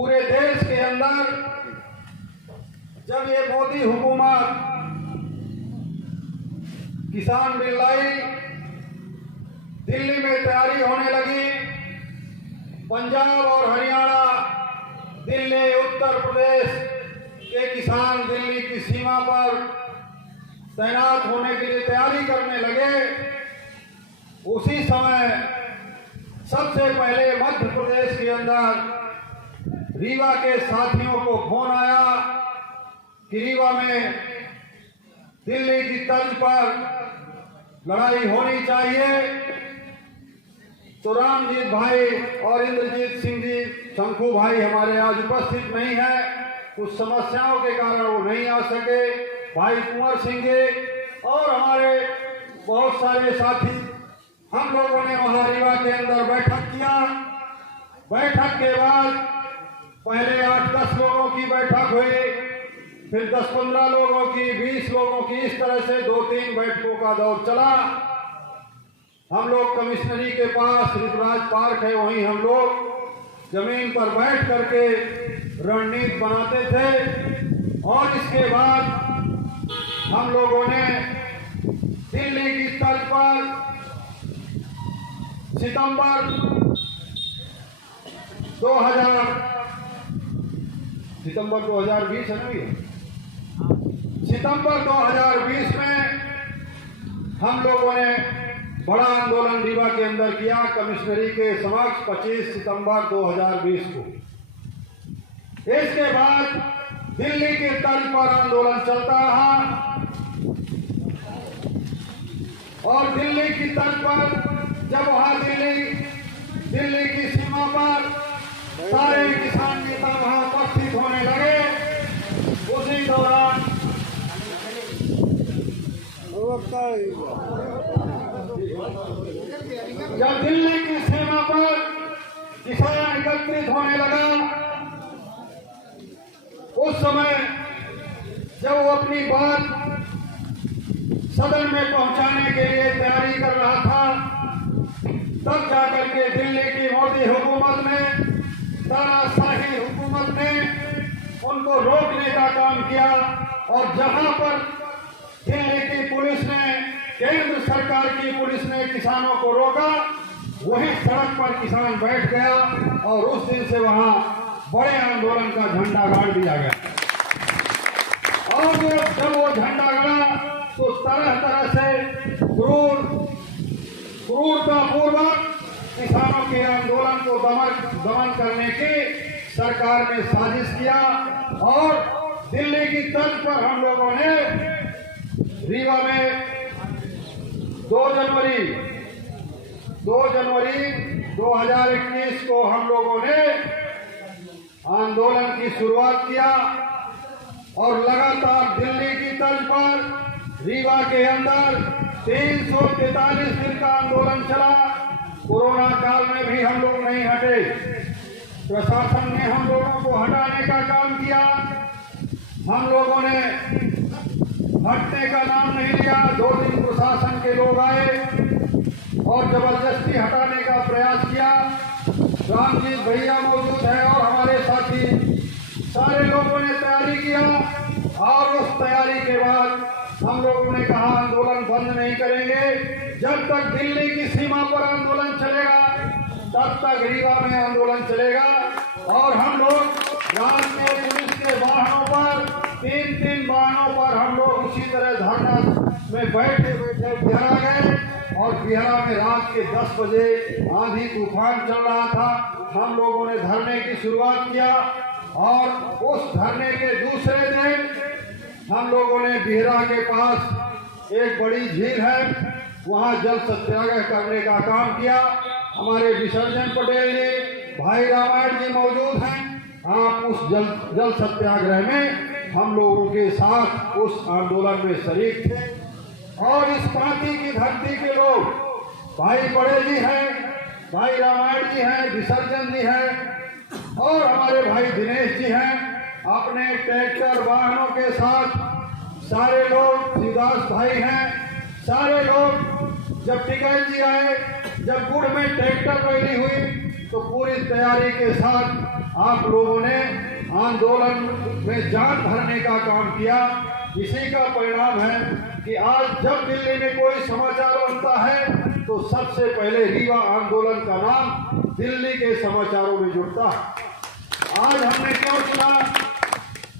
पूरे देश के अंदर जब ये मोदी हुकूमत किसान बिल लाई, दिल्ली में तैयारी होने लगी, पंजाब और हरियाणा, दिल्ली, उत्तर प्रदेश के किसान दिल्ली की सीमा पर तैनात होने के लिए तैयारी करने लगे। उसी समय सबसे पहले मध्य प्रदेश के अंदर रीवा के साथियों को फोन आया कि रीवा में दिल्ली की तर्ज पर लड़ाई होनी चाहिए। तो रामजीत भाई और इंद्रजीत सिंह जी शंकु भाई हमारे आज उपस्थित नहीं है, कुछ समस्याओं के कारण वो नहीं आ सके। भाई कुंवर सिंह जी और हमारे बहुत सारे साथी, हम लोगों ने वहां रीवा के अंदर बैठक किया। बैठक के बाद पहले 8-10 लोगों की बैठक हुई, फिर 10-15 लोगों की, 20 लोगों की, इस तरह से 2-3 बैठकों का दौर चला। हम लोग कमिश्नरी के पास ऋतुराज पार्क है, वहीं हम लोग जमीन पर बैठ करके रणनीति बनाते थे। और इसके बाद हम लोगों ने दिल्ली की तर्ज पर सितंबर 2020 है ना, सितंबर 2020 में हम लोगों ने बड़ा आंदोलन रीवा के अंदर किया कमिश्नरी के समक्ष 25 सितंबर 2020 को। इसके बाद दिल्ली के तर्ज पर आंदोलन चलता रहा और दिल्ली की तर्ज पर जब वहां दिल्ली की सीमा पर सारे किसान नेता वहां उपस्थित होने लगे, उसी दौरान जब दिल्ली की सीमा पर किसान एकत्रित होने लगा, उस समय जब वो अपनी बात सदन में पहुंचाने के लिए तैयारी कर रहा था, तब जाकर के दिल्ली की मोदी हुकूमत ने, तानाशाही हुकूमत ने उनको रोकने का काम किया। और जहां पर दिल्ली की पुलिस ने, केंद्र सरकार की पुलिस ने किसानों को रोका, वही सड़क पर किसान बैठ गया और उस दिन से वहां बड़े आंदोलन का झंडा गाड़ दिया गया। और जब वो झंडा गड़ा तो तरह तरह से क्रूरतापूर्वक किसानों के आंदोलन को दमन करने की सरकार ने साजिश किया। और दिल्ली की तर्ज पर हम लोगों ने रीवा में 2 जनवरी 2021 को हम लोगों ने आंदोलन की शुरुआत किया और लगातार दिल्ली की तर्ज पर रीवा के अंदर 343 दिन का आंदोलन चला। कोरोना काल में भी हम लोग नहीं हटे, प्रशासन ने हम लोगों को हटाने का काम किया, हम लोगों ने हटने का नाम नहीं लिया। 2 दिन प्रशासन के लोग आए और जबरदस्ती हटाने का प्रयास किया। रामजीत भैया मौजूद है और हमारे साथी सारे लोगों ने तैयारी किया। और उस तैयारी के बाद हम लोगों ने कहा आंदोलन बंद नहीं करेंगे, जब तक दिल्ली की सीमा पर आंदोलन चलेगा तब तक रीवा में आंदोलन चलेगा। और हम लोग रात में पुलिस के वाहनों पर, 3 वाहनों पर हम लोग उसी तरह धरना में बैठे बिहारा गए। और बिहारा में रात के 10 बजे आंधी तूफान चल रहा था, हम लोगों ने धरने की शुरुआत किया। और उस धरने के दूसरे दिन हम लोगों ने बिहरा के पास एक बड़ी झील है, वहां जल सत्याग्रह करने का काम किया। हमारे विसर्जन पटेल जी, भाई रामायण जी मौजूद हैं। आप उस जल सत्याग्रह में हम लोगों के साथ उस आंदोलन में शरीक थे। और इस पार्टी की धरती के लोग, भाई बड़े जी हैं, भाई रामायण जी हैं, विसर्जन जी हैं और हमारे भाई दिनेश जी हैं। अपने ट्रैक्टर वाहनों के साथ सारे लोग, शिवदास भाई हैं, सारे लोग जब टिकैत जी आए, जब गुड़ में ट्रैक्टर रैली हुई तो पूरी तैयारी के साथ आप लोगों ने आंदोलन में जान भरने का काम किया। इसी का परिणाम है कि आज जब दिल्ली में कोई समाचार बनता है तो सबसे पहले रीवा आंदोलन का नाम दिल्ली के समाचारों में जुड़ता है। आज हमने क्यों सुना?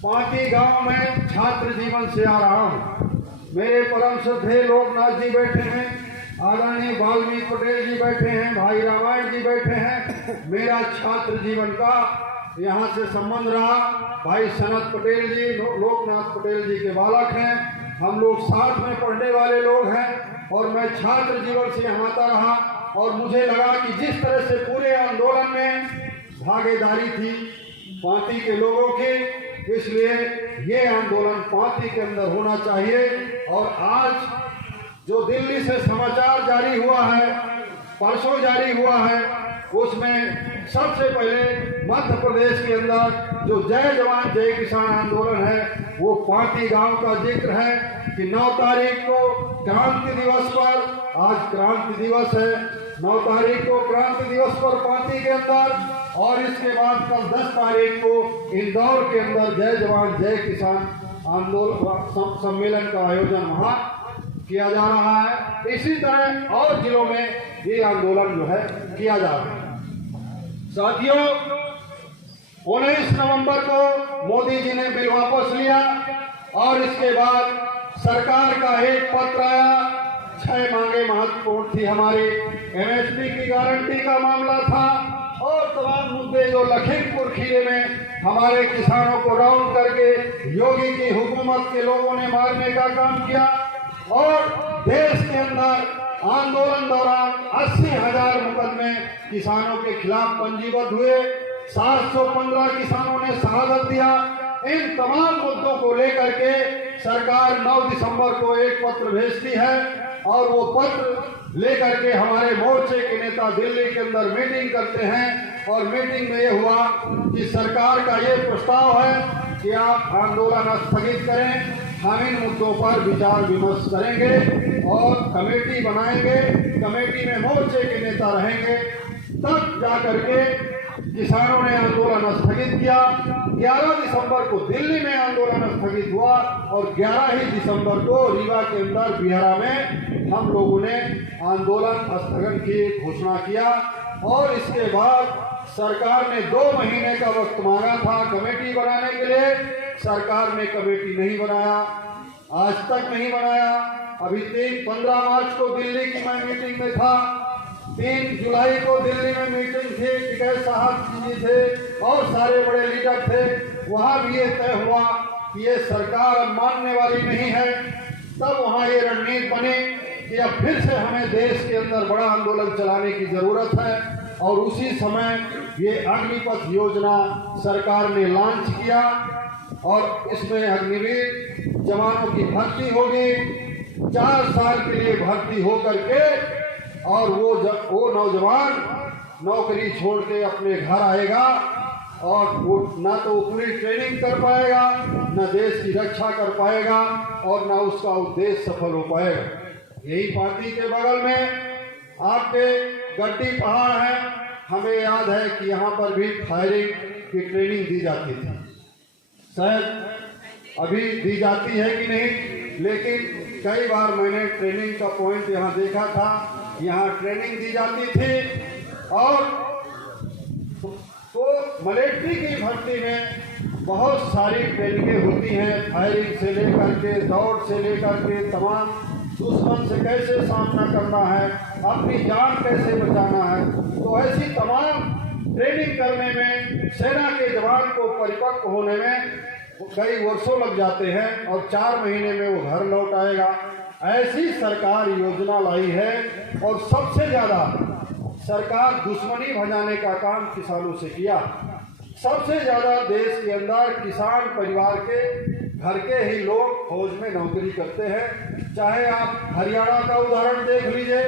पांती गांव में छात्र जीवन से आ रहा हूं। मेरे परम श्रद्धेय लोकनाथ जी बैठे हैं, आदरणीय वाल्मीकि पटेल जी बैठे हैं, भाई रामायण जी बैठे हैं। मेरा छात्र जीवन का यहाँ से संबंध रहा। भाई सनत पटेल जी, लोकनाथ पटेल जी के बालक हैं। हम लोग साथ में पढ़ने वाले लोग हैं और मैं छात्र जीवन से यहाँ आता रहा और मुझे लगा कि जिस तरह से पूरे आंदोलन में भागीदारी थी पांती के लोगों की, इसलिए ये आंदोलन पांती के अंदर होना चाहिए। और आज जो दिल्ली से समाचार जारी हुआ है, परसों जारी हुआ है, उसमें सबसे पहले मध्य प्रदेश के अंदर जो जय जवान जय किसान आंदोलन है वो पांती गांव का जिक्र है कि 9 तारीख को क्रांति दिवस पर, आज क्रांति दिवस है, 9 तारीख को क्रांति दिवस पर पांती के अंदर, और इसके बाद कल 10 तारीख को इंदौर के अंदर जय जवान जय किसान आंदोलन सम्मेलन का आयोजन वहां किया जा रहा है। इसी तरह और जिलों में ये आंदोलन जो है किया जा रहा है। साथियों, 19 नवंबर को मोदी जी ने बिल वापस लिया और इसके बाद सरकार का एक पत्र आया। 6 मांगे महत्वपूर्ण थी हमारी। एमएसपी की गारंटी का मामला था और तमाम मुद्दे जो लखीमपुर खीरे में हमारे किसानों को राउंड करके योगी की हुकूमत के लोगों ने मारने का काम किया। और देश के अंदर आंदोलन दौरान 80,000 मुकदमे किसानों के खिलाफ पंजीबद्ध हुए। 715 किसानों ने शहादत दिया। इन तमाम मुद्दों को लेकर के सरकार 9 दिसंबर को एक पत्र भेजती है और वो पत्र लेकर के हमारे मोर्चे के नेता दिल्ली के अंदर मीटिंग करते हैं। और मीटिंग में ये हुआ कि सरकार का ये प्रस्ताव है कि आप आंदोलन स्थगित करें, हम इन मुद्दों पर विचार विमर्श करेंगे और कमेटी बनाएंगे, कमेटी में मोर्चे के नेता रहेंगे। तब जाकर के किसानों ने आंदोलन स्थगित किया। 11 दिसंबर को दिल्ली में आंदोलन स्थगित हुआ और 11 ही दिसंबर को रीवा के अंदर बिहार में हम लोगों ने आंदोलन स्थगन की घोषणा किया। और इसके बाद सरकार ने 2 महीने का वक्त मांगा था कमेटी बनाने के लिए। सरकार ने कमेटी नहीं बनाया, आज तक नहीं बनाया। अभी 15 मार्च को दिल्ली की मैं मीटिंग में था, 3 जुलाई को दिल्ली में मीटिंग थी, टिकैत साहब जी थे और सारे बड़े लीडर थे। वहाँ भी ये तय हुआ कि ये सरकार अब मानने वाली नहीं है। तब वहाँ ये रणनीति बनी कि अब फिर से हमें देश के अंदर बड़ा आंदोलन चलाने की जरूरत है। और उसी समय ये अग्निपथ योजना सरकार ने लॉन्च किया और इसमें अग्निवीर जवानों की भर्ती होगी। 4 साल के लिए भर्ती हो करके और वो नौजवान नौकरी छोड़ के अपने घर आएगा और वो ना तो पूरी ट्रेनिंग कर पाएगा, न देश की रक्षा कर पाएगा और न उसका उद्देश्य सफल हो पाएगा। यही पार्टी के बगल में आपके गड्डी पहाड़ है। हमें याद है कि यहाँ पर भी फायरिंग की ट्रेनिंग दी जाती थी, शायद अभी दी जाती है कि नहीं, लेकिन कई बार मैंने ट्रेनिंग का पॉइंट यहाँ देखा था। यहाँ ट्रेनिंग दी जाती थी और तो मिलिट्री की भर्ती में बहुत सारी ट्रेनिंगें होती हैं, फायरिंग से लेकर के, दौड़ से लेकर के, तमाम दुश्मन से कैसे सामना करना है, अपनी जान कैसे बचाना है। तो ऐसी तमाम ट्रेनिंग करने में सेना के जवान को परिपक्व होने में कई वर्षों लग जाते हैं और 4 महीने में वो घर लौट आएगा। ऐसी सरकार योजना लाई है और सबसे ज़्यादा सरकार दुश्मनी भजाने का काम किसानों से किया। सबसे ज़्यादा देश के अंदर किसान परिवार के घर के ही लोग फौज में नौकरी करते हैं। चाहे आप हरियाणा का उदाहरण देख लीजिए,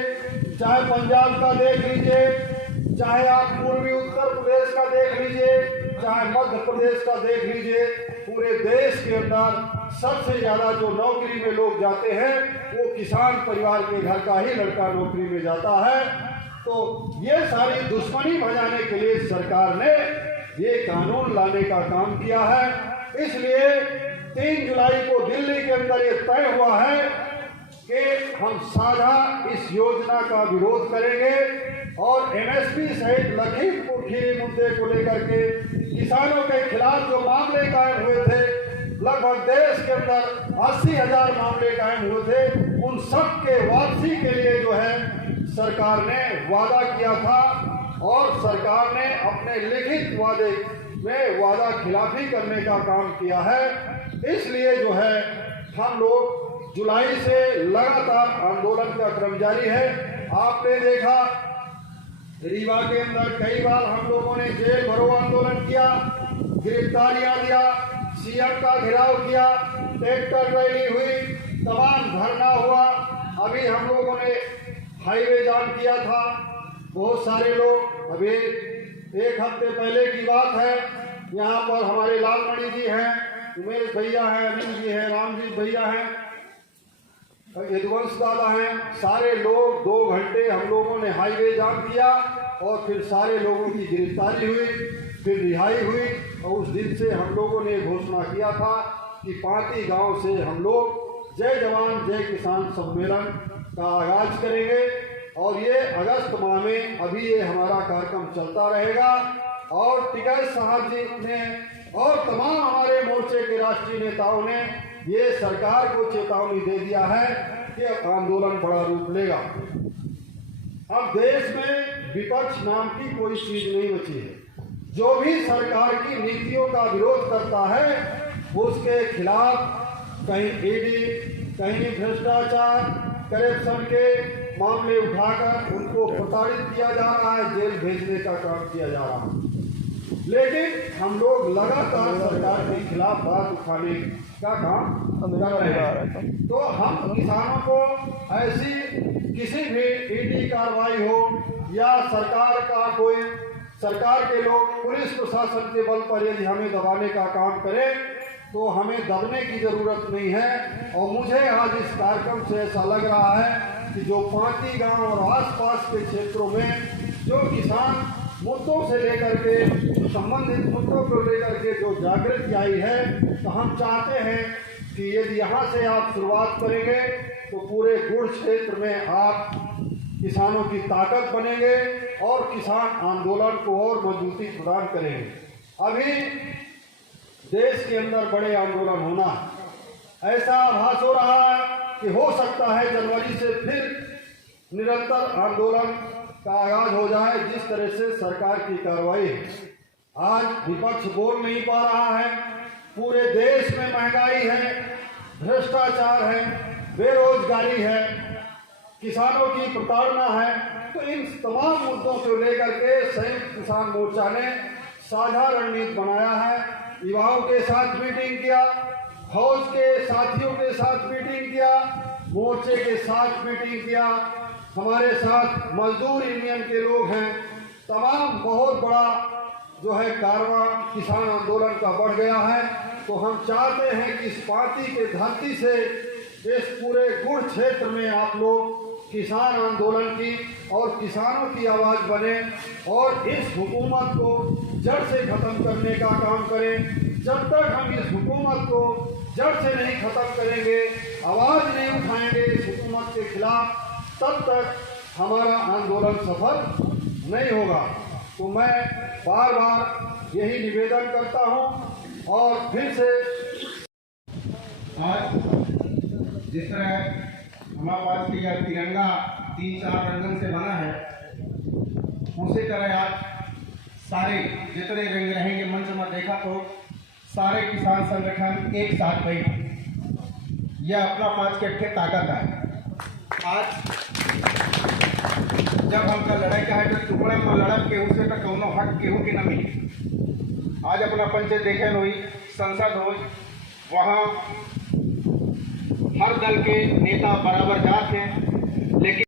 चाहे पंजाब का देख लीजिए, चाहे आप पूर्वी उत्तर प्रदेश का देख लीजिए, चाहे मध्य प्रदेश का देख लीजिए। पूरे देश के अंदर सबसे ज़्यादा जो नौकरी में लोग जाते हैं वो किसान परिवार के घर का ही लड़का नौकरी में जाता है। तो ये सारी दुश्मनी भजाने के लिए सरकार ने ये कानून लाने का काम किया है। इसलिए 3 जुलाई को दिल्ली के अंदर ये तय हुआ है कि हम साझा इस योजना का विरोध करेंगे और एमएसपी सहित लखीमपुर खीरी मुद्दे को लेकर के किसानों के खिलाफ जो मामले कायम हुए थे, लगभग देश के अंदर 80,000 मामले कायम हुए थे, उन सब के वापसी के लिए जो है सरकार ने वादा किया था और सरकार ने अपने लिखित वादे में वादा खिलाफी करने का काम किया है। इसलिए जो है हम लोग जुलाई से लगातार आंदोलन का क्रम जारी है। आपने देखा रीवा के अंदर कई बार हम लोगों ने जेल भरो आंदोलन किया, गिरफ्तारियां दिया, सीएम का घेराव किया, ट्रैक्टर रैली हुई, तमाम धरना हुआ। अभी हम लोगों ने हाईवे जाम किया था, बहुत सारे लोग, अभी 1 हफ्ते पहले की बात है, यहाँ पर हमारे लालमणि जी हैं, उमेश भैया हैं, अनिल जी हैं, रामजीत भैया हैं, यदुवंश दादा हैं, सारे लोग 2 घंटे हम लोगों ने हाईवे जाम किया और फिर सारे लोगों की गिरफ्तारी हुई, फिर रिहाई हुई और उस दिन से हम लोगों ने घोषणा किया था कि पांती गांव से हम लोग जय जवान जय किसान सम्मेलन का आगाज करेंगे और ये अगस्त माह में अभी ये हमारा कार्यक्रम चलता रहेगा। और टिकैत साहब जी ने और तमाम हमारे मोर्चे के राष्ट्रीय नेताओं ने ये सरकार को चेतावनी दे दिया है कि अब आंदोलन बड़ा रूप लेगा। अब देश में विपक्ष नाम की कोई चीज नहीं बची है। जो भी सरकार की नीतियों का विरोध करता है उसके खिलाफ कहीं ईडी, कहीं भ्रष्टाचार, करप्शन के मामले उठाकर उनको प्रताड़ित किया जा रहा है, जेल भेजने का काम किया जा रहा है। लेकिन हम लोग लगातार सरकार के खिलाफ बात उठाने का काम कर रहे हैं। तो हम किसानों को ऐसी किसी भी ईडी कार्रवाई हो या सरकार का कोई सरकार के लोग पुलिस प्रशासन के बल पर यदि हमें दबाने का काम करें तो हमें दबने की जरूरत नहीं है। और मुझे आज इस कार्यक्रम से ऐसा लग रहा है कि जो पांती गांव और आसपास के क्षेत्रों में जो किसान मुद्दों से लेकर के संबंधित मुद्दों को लेकर के जो जागृति आई है, तो हम चाहते हैं कि यदि यहाँ से आप शुरुआत करेंगे तो पूरे गुड़ क्षेत्र में आप किसानों की ताकत बनेंगे और किसान आंदोलन को और मजबूती प्रदान करेंगे। अभी देश के अंदर बड़े आंदोलन होना है, ऐसा आभास हो रहा है कि हो सकता है जनवरी से फिर निरंतर आंदोलन का आगाज हो जाए। जिस तरह से सरकार की कार्रवाई है, आज विपक्ष बोल नहीं पा रहा है, पूरे देश में महंगाई है, भ्रष्टाचार है, बेरोजगारी है, किसानों की प्रताड़ना है। तो इन तमाम मुद्दों को लेकर के संयुक्त किसान मोर्चा ने साझा रणनीति बनाया है। युवाओं के साथ मीटिंग किया, फौज के साथियों के साथ मीटिंग किया, मोर्चे के साथ मीटिंग किया, हमारे साथ मजदूर यूनियन के लोग हैं। तमाम बहुत बड़ा जो है कारवां किसान आंदोलन का बढ़ गया है। तो हम चाहते हैं कि इस पार्टी के धरती से इस पूरे गुड़ क्षेत्र में आप लोग किसान आंदोलन की और किसानों की आवाज़ बने और इस हुकूमत को जड़ से ख़त्म करने का काम करें। जब तक हम इस हुकूमत को जड़ से नहीं ख़त्म करेंगे, आवाज़ नहीं उठाएंगे इस हुकूमत के खिलाफ, तब तक हमारा आंदोलन सफल नहीं होगा। तो मैं बार बार यही निवेदन करता हूँ और फिर से आज जिस तरह हमारे पास यह तिरंगा 3-4 रंगन से बना है, उसी तरह आज सारे जितने रंग रहेंगे मंच में देखा तो सारे किसान संगठन एक साथ बैठे, यह अपना पाँच के इकट्ठे ताकत है। आज जब हमका लड़ाई का है तो टुकड़े में लड़क के उसे तक दोनों हक केहू की न मिली। आज अपना पंचायत देखे हुई संसद हो, वहाँ हर दल के नेता बराबर जाते हैं, लेकिन